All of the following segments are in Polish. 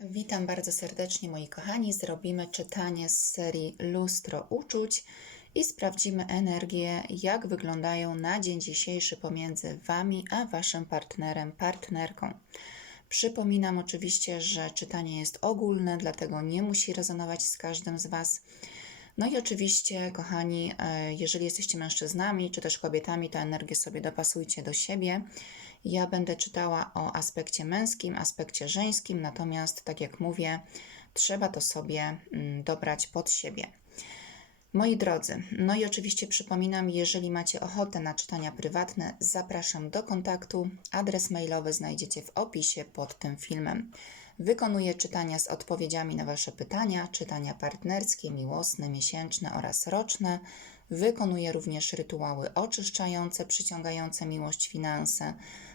Witam bardzo serdecznie moi kochani. Zrobimy czytanie z serii Lustro Uczuć i sprawdzimy energię, jak wyglądają na dzień dzisiejszy pomiędzy Wami a Waszym partnerem, partnerką. Przypominam oczywiście, że czytanie jest ogólne, dlatego nie musi rezonować z każdym z Was. No i oczywiście, kochani, e, jeżeli jesteście mężczyznami czy też kobietami, to energię sobie dopasujcie do siebie. Ja będę czytała o aspekcie męskim, aspekcie żeńskim, natomiast, tak jak mówię, trzeba to sobie mm, dobrać pod siebie. Moi drodzy, no i oczywiście przypominam, jeżeli macie ochotę na czytania prywatne, zapraszam do kontaktu. Adres mailowy znajdziecie w opisie pod tym filmem. Wykonuję czytania z odpowiedziami na Wasze pytania, czytania partnerskie, miłosne, miesięczne oraz roczne. Wykonuję również rytuały oczyszczające, przyciągające miłość, finanse,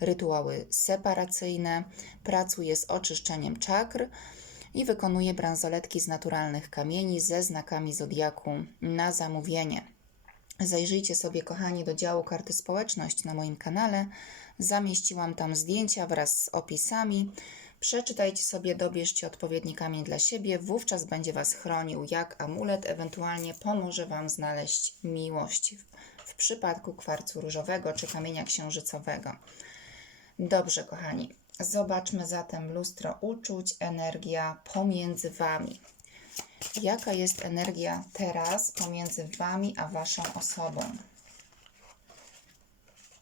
rytuały separacyjne. Pracuję z oczyszczeniem czakr i wykonuję bransoletki z naturalnych kamieni ze znakami zodiaku na zamówienie. Zajrzyjcie sobie, kochani, do działu karty społeczność na moim kanale. Zamieściłam tam zdjęcia wraz z opisami. Przeczytajcie sobie, dobierzcie odpowiedni kamień dla siebie, wówczas będzie Was chronił jak amulet, ewentualnie pomoże Wam znaleźć miłość w przypadku kwarcu różowego czy kamienia księżycowego. Dobrze, kochani, zobaczmy zatem lustro uczuć, energia pomiędzy Wami. Jaka jest energia teraz pomiędzy Wami a Waszą osobą?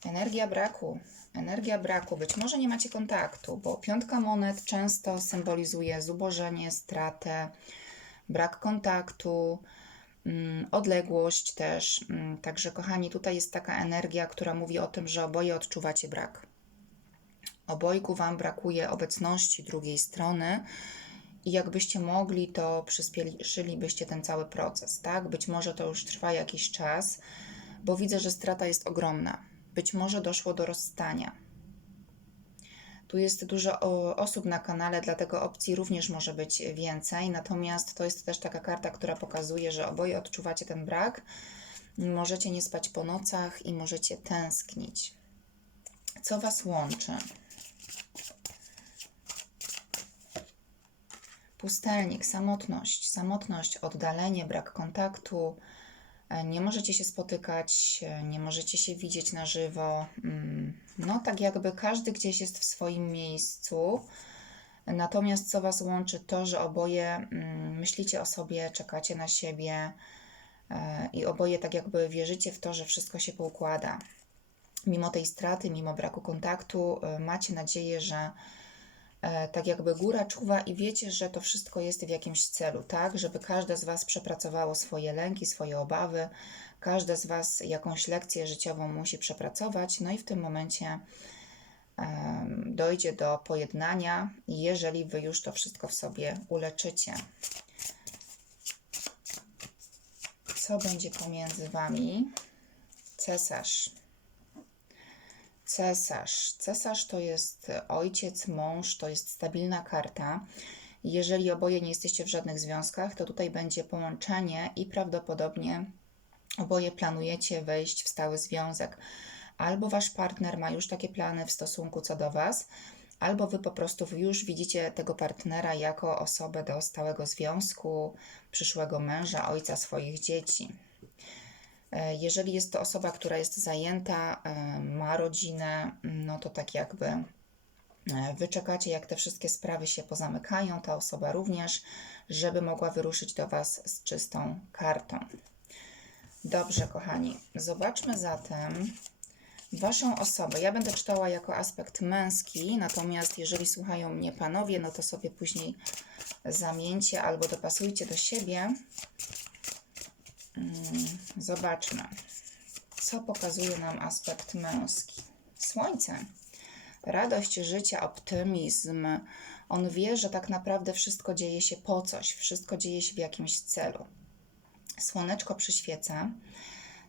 Energia braku. Energia braku. Być może nie macie kontaktu, bo piątka monet często symbolizuje zubożenie, stratę, brak kontaktu, mm, odległość też. Mm, Także, kochani, tutaj jest taka energia, która mówi o tym, że oboje odczuwacie brak. Obojgu Wam brakuje obecności drugiej strony i jakbyście mogli, to przyspieszylibyście ten cały proces, tak? Być może to już trwa jakiś czas, bo widzę, że strata jest ogromna. Być może doszło do rozstania. Tu jest dużo o, osób na kanale, dlatego opcji również może być więcej. Natomiast to jest też taka karta, która pokazuje, że oboje odczuwacie ten brak. Możecie nie spać po nocach i możecie tęsknić. Co Was łączy? Pustelnik, samotność, samotność, oddalenie, brak kontaktu. E, Nie możecie się spotykać, e, nie możecie się widzieć na żywo. Mm, No, tak jakby każdy gdzieś jest w swoim miejscu. Natomiast co Was łączy, to, że oboje mm, myślicie o sobie, czekacie na siebie e, i oboje tak jakby wierzycie w to, że wszystko się poukłada. Mimo tej straty, mimo braku kontaktu, macie nadzieję, że tak jakby góra czuwa i wiecie, że to wszystko jest w jakimś celu, tak? Żeby każde z Was przepracowało swoje lęki, swoje obawy, każde z Was jakąś lekcję życiową musi przepracować, no i w tym momencie em, dojdzie do pojednania, jeżeli Wy już to wszystko w sobie uleczycie. Co będzie pomiędzy Wami? Cesarz. Cesarz. Cesarz to jest ojciec, mąż, to jest stabilna karta. Jeżeli oboje nie jesteście w żadnych związkach, to tutaj będzie połączenie i prawdopodobnie oboje planujecie wejść w stały związek. Albo wasz partner ma już takie plany w stosunku co do was, albo wy po prostu już widzicie tego partnera jako osobę do stałego związku, przyszłego męża, ojca swoich dzieci. E, Jeżeli jest to osoba, która jest zajęta, e, ma rodzinę, no to tak jakby e, wy czekacie, jak te wszystkie sprawy się pozamykają, ta osoba również, żeby mogła wyruszyć do Was z czystą kartą. Dobrze, kochani, zobaczmy zatem Waszą osobę. Ja będę czytała jako aspekt męski, natomiast jeżeli słuchają mnie panowie, no to sobie później zamieńcie albo dopasujcie do siebie. Mm, Zobaczmy, co pokazuje nam aspekt męski. Słońce, radość życia, optymizm. On wie, że tak naprawdę wszystko dzieje się po coś, wszystko dzieje się w jakimś celu. Słoneczko przyświeca.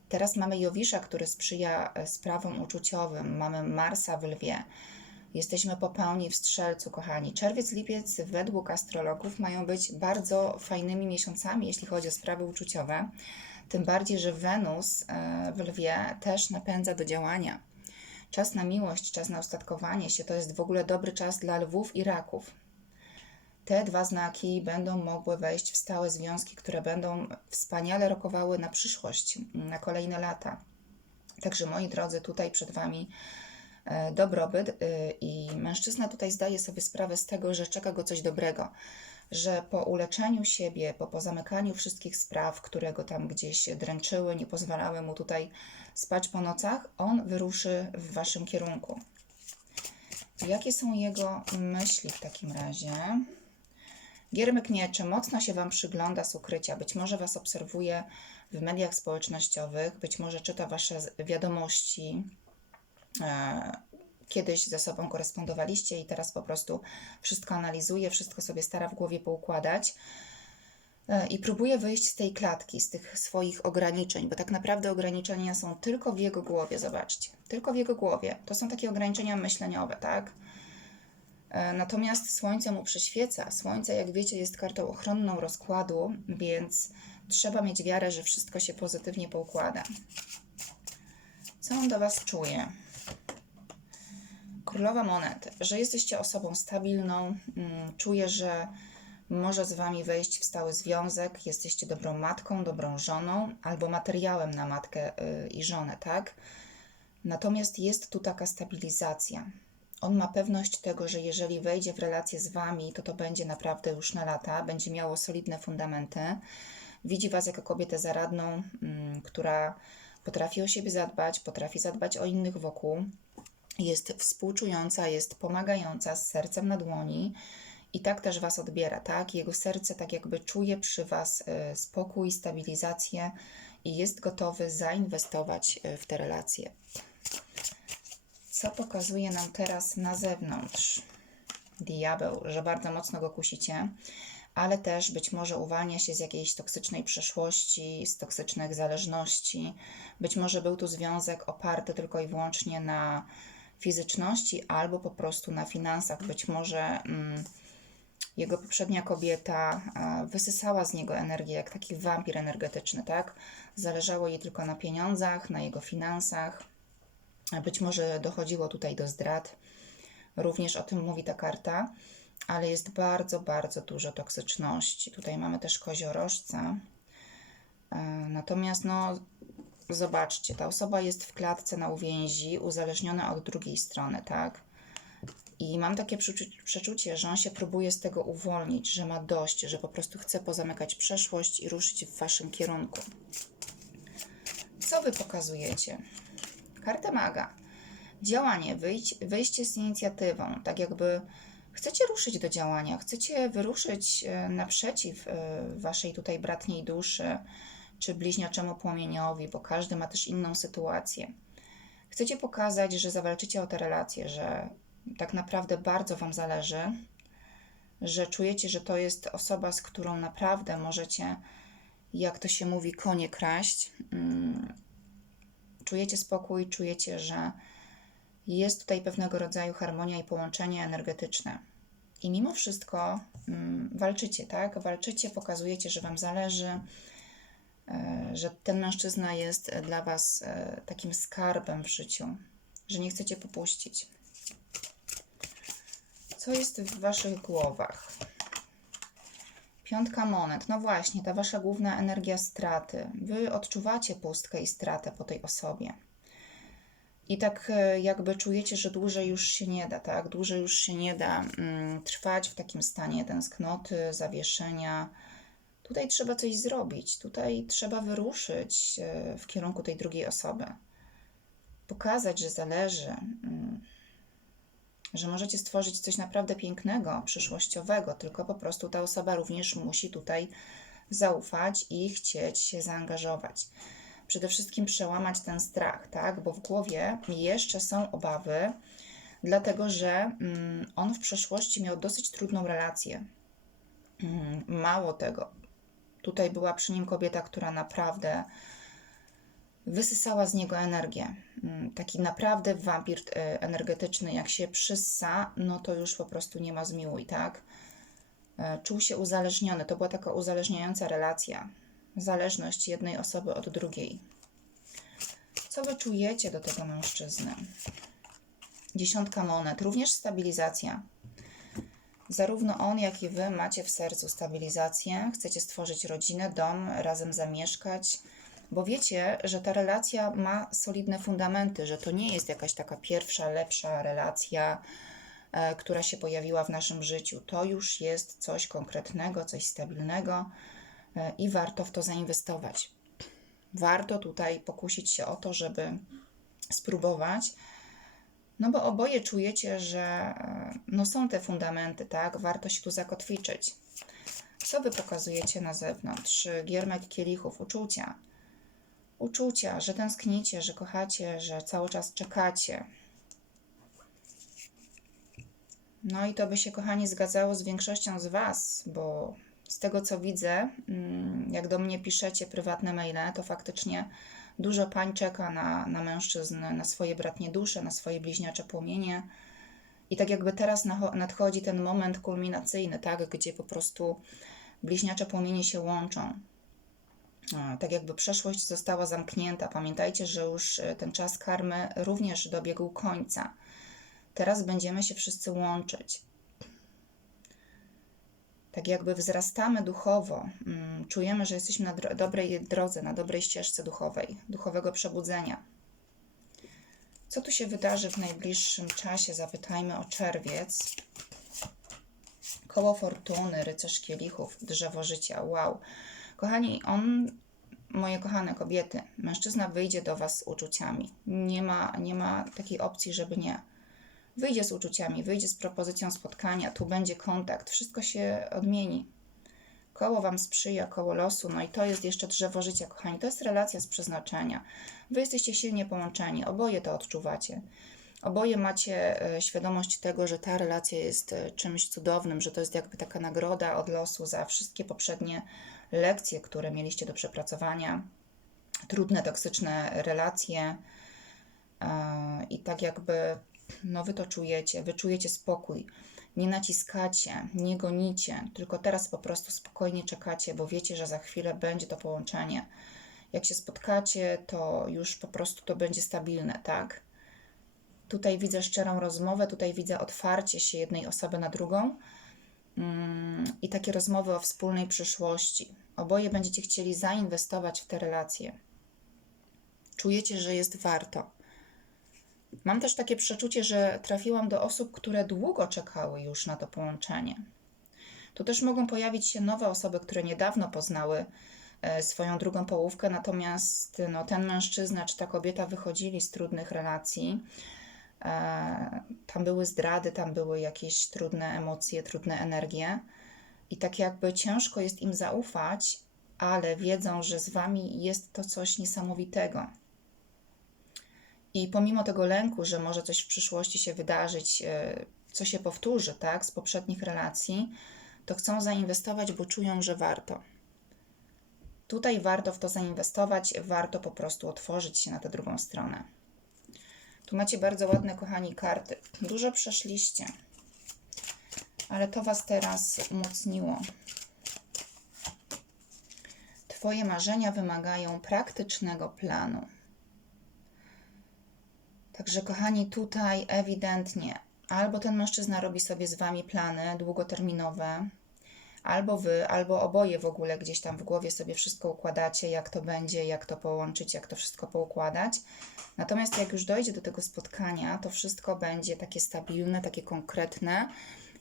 Teraz mamy Jowisza, który sprzyja e, sprawom uczuciowym. Mamy Marsa w lwie. Jesteśmy po pełni w strzelcu, kochani. Czerwiec, lipiec według astrologów mają być bardzo fajnymi miesiącami, jeśli chodzi o sprawy uczuciowe. Tym bardziej, że Wenus e, w lwie też napędza do działania. Czas na miłość, czas na ustatkowanie się to jest w ogóle dobry czas dla lwów i raków. te dwa znaki będą mogły wejść w stałe związki, które będą wspaniale rokowały na przyszłość, na kolejne lata. Także moi drodzy, tutaj przed Wami dobrobyt y, i mężczyzna tutaj zdaje sobie sprawę z tego, że czeka go coś dobrego, że po uleczeniu siebie, po pozamykaniu wszystkich spraw, które go tam gdzieś dręczyły, nie pozwalały mu tutaj spać po nocach, on wyruszy w Waszym kierunku. Jakie są jego myśli w takim razie? Giermek Mieczy mocno się Wam przygląda z ukrycia. Być może Was obserwuje w mediach społecznościowych, być może czyta Wasze wiadomości. E, Kiedyś ze sobą korespondowaliście i teraz po prostu wszystko analizuje, wszystko sobie stara w głowie poukładać. E, I próbuje wyjść z tej klatki, z tych swoich ograniczeń, bo tak naprawdę ograniczenia są tylko w jego głowie, zobaczcie. Tylko w jego głowie. To są takie ograniczenia myśleniowe, tak? E, Natomiast Słońce mu przyświeca. Słońce, jak wiecie, jest kartą ochronną rozkładu, więc trzeba mieć wiarę, że wszystko się pozytywnie poukłada. Co on do Was czuje? Królowa Monet, że jesteście osobą stabilną, mm, czuje, że może z Wami wejść w stały związek, jesteście dobrą matką, dobrą żoną, albo materiałem na matkę y, i żonę, tak? Natomiast jest tu taka stabilizacja. On ma pewność tego, że jeżeli wejdzie w relację z Wami, to to będzie naprawdę już na lata, będzie miało solidne fundamenty. Widzi Was jako kobietę zaradną, mm, która potrafi o siebie zadbać, potrafi zadbać o innych wokół, jest współczująca, jest pomagająca z sercem na dłoni i tak też Was odbiera, tak? Jego serce tak jakby czuje przy Was y, spokój, stabilizację i jest gotowy zainwestować y, w te relacje. Co pokazuje nam teraz na zewnątrz? Diabeł, że bardzo mocno go kusicie, ale też być może uwalnia się z jakiejś toksycznej przeszłości, z toksycznych zależności. Być może był tu związek oparty tylko i wyłącznie na fizyczności albo po prostu na finansach. Być może mm, jego poprzednia kobieta a, wysysała z niego energię, jak taki wampir energetyczny, tak? Zależało jej tylko na pieniądzach, na jego finansach. Być może dochodziło tutaj do zdrad. Również o tym mówi ta karta, ale jest bardzo, bardzo dużo toksyczności. Tutaj mamy też koziorożca. E, Natomiast, no, zobaczcie, ta osoba jest w klatce na uwięzi, uzależniona od drugiej strony, tak? I mam takie przeczu- przeczucie, że on się próbuje z tego uwolnić, że ma dość, że po prostu chce pozamykać przeszłość i ruszyć w waszym kierunku. Co wy pokazujecie? Kartę maga. Działanie, wyjść, wyjście z inicjatywą, tak jakby chcecie ruszyć do działania, chcecie wyruszyć e, naprzeciw e, waszej tutaj bratniej duszy, czy bliźniaczemu płomieniowi, bo każdy ma też inną sytuację. Chcecie pokazać, że zawalczycie o te relacje, że tak naprawdę bardzo wam zależy, że czujecie, że to jest osoba, z którą naprawdę możecie, jak to się mówi, konie kraść. Mm, czujecie spokój, czujecie, że jest tutaj pewnego rodzaju harmonia i połączenie energetyczne. I mimo wszystko mm, walczycie, tak? Walczycie, pokazujecie, że Wam zależy, e, że ten mężczyzna jest dla Was e, takim skarbem w życiu, że nie chcecie popuścić. Co jest w Waszych głowach? Piątka monet. No właśnie, ta Wasza główna energia straty. Wy odczuwacie pustkę i stratę po tej osobie. I tak e, jakby czujecie, że dłużej już się nie da, tak? Dłużej już się nie da mm, trwać w takim stanie tęsknoty, zawieszenia. Tutaj trzeba coś zrobić, tutaj trzeba wyruszyć e, w kierunku tej drugiej osoby. Pokazać, że zależy, mm, że możecie stworzyć coś naprawdę pięknego, przyszłościowego, tylko po prostu ta osoba również musi tutaj zaufać i chcieć się zaangażować przede wszystkim przełamać ten strach, tak? Bo w głowie jeszcze są obawy, dlatego że mm, on w przeszłości miał dosyć trudną relację. Mm, mało tego, tutaj była przy nim kobieta, która naprawdę wysysała z niego energię. Mm, Taki naprawdę wampir y, energetyczny, jak się przyssa, no to już po prostu nie ma zmiłuj, tak? E, Czuł się uzależniony, to była taka uzależniająca relacja zależność jednej osoby od drugiej. Co wy czujecie do tego mężczyzny? Dziesiątka monet, również stabilizacja. Zarówno on, jak i wy macie w sercu stabilizację, chcecie stworzyć rodzinę, dom, razem zamieszkać, bo wiecie, że ta relacja ma solidne fundamenty, że to nie jest jakaś taka pierwsza, lepsza relacja, e, która się pojawiła w naszym życiu. To już jest coś konkretnego, coś stabilnego i warto w to zainwestować. Warto tutaj pokusić się o to, żeby spróbować, no bo oboje czujecie, że e, no są te fundamenty, tak? Warto się tu zakotwiczyć. Co wy pokazujecie na zewnątrz? Giermek kielichów, uczucia. Uczucia, że tęsknicie, że kochacie, że cały czas czekacie. No i to by się, kochani, zgadzało z większością z Was, bo tego co widzę, mm, jak do mnie piszecie prywatne maile, to faktycznie dużo pań czeka na, na mężczyzn, na swoje bratnie dusze, na swoje bliźniacze płomienie. I tak jakby teraz nadchodzi ten moment kulminacyjny, tak, gdzie po prostu bliźniacze płomienie się łączą. Tak jakby przeszłość została zamknięta. Pamiętajcie, że już e, ten czas karmy również dobiegł końca. Teraz będziemy się wszyscy łączyć. Tak jakby wzrastamy duchowo, mm, czujemy, że jesteśmy na dobrej drodze, na dobrej ścieżce duchowej, duchowego przebudzenia. Co tu się wydarzy w najbliższym czasie? Zapytajmy o czerwiec. Koło fortuny, rycerz kielichów, drzewo życia. Wow. Kochani, on, moje kochane kobiety, mężczyzna wyjdzie do Was z uczuciami. Nie ma, nie ma takiej opcji, żeby nie. Wyjdzie z uczuciami, wyjdzie z propozycją spotkania, tu będzie kontakt, wszystko się odmieni. Koło Wam sprzyja, koło losu, no i to jest jeszcze drzewo życia, kochani. To jest relacja z przeznaczenia. Wy jesteście silnie połączeni, oboje to odczuwacie. Oboje macie e, świadomość tego, że ta relacja jest e, czymś cudownym, że to jest jakby taka nagroda od losu za wszystkie poprzednie lekcje, które mieliście do przepracowania, trudne, toksyczne relacje. E, I tak jakby no wy to czujecie, wy czujecie spokój. Nie naciskacie, nie gonicie, tylko teraz po prostu spokojnie czekacie, bo wiecie, że za chwilę będzie to połączenie. Jak się spotkacie, to już po prostu to będzie stabilne, tak? Tutaj widzę szczerą rozmowę, tutaj widzę otwarcie się jednej osoby na drugą mm, i takie rozmowy o wspólnej przyszłości. Oboje będziecie chcieli zainwestować w te relacje. Czujecie, że jest warto. Mam też takie przeczucie, że trafiłam do osób, które długo czekały już na to połączenie. Tu też mogą pojawić się nowe osoby, które niedawno poznały e, swoją drugą połówkę, natomiast no, ten mężczyzna czy ta kobieta wychodzili z trudnych relacji. E, Tam były zdrady, tam były jakieś trudne emocje, trudne energie, i tak jakby ciężko jest im zaufać, ale wiedzą, że z wami jest to coś niesamowitego. I pomimo tego lęku, że może coś w przyszłości się wydarzyć, e, co się powtórzy, tak, z poprzednich relacji, to chcą zainwestować, bo czują, że warto. Tutaj warto w to zainwestować, warto po prostu otworzyć się na tę drugą stronę. Tu macie bardzo ładne, kochani, karty. Dużo przeszliście, ale to Was teraz umocniło. Twoje marzenia wymagają praktycznego planu. Także, kochani, tutaj ewidentnie albo ten mężczyzna robi sobie z wami plany długoterminowe, albo wy, albo oboje w ogóle gdzieś tam w głowie sobie wszystko układacie, jak to będzie, jak to połączyć, jak to wszystko poukładać. Natomiast jak już dojdzie do tego spotkania, to wszystko będzie takie stabilne, takie konkretne.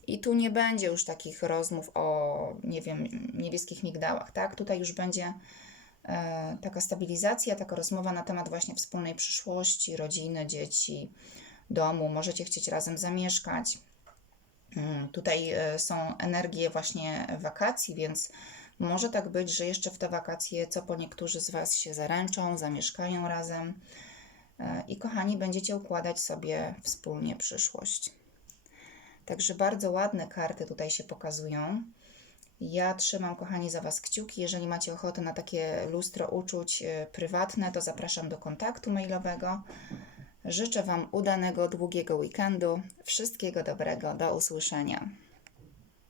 I tu nie będzie już takich rozmów o, nie wiem, niebieskich migdałach, tak? Tutaj już będzie taka stabilizacja, taka rozmowa na temat właśnie wspólnej przyszłości, rodziny, dzieci, domu. Możecie chcieć razem zamieszkać. Mm, Tutaj e, są energie właśnie wakacji, więc może tak być, że jeszcze w te wakacje co po niektórzy z Was się zaręczą, zamieszkają razem e, i kochani, będziecie układać sobie wspólnie przyszłość. Także bardzo ładne karty tutaj się pokazują. Ja trzymam, kochani, za Was kciuki. Jeżeli macie ochotę na takie lustro uczuć e, prywatne, to zapraszam do kontaktu mailowego. Życzę Wam udanego, długiego weekendu. Wszystkiego dobrego. Do usłyszenia.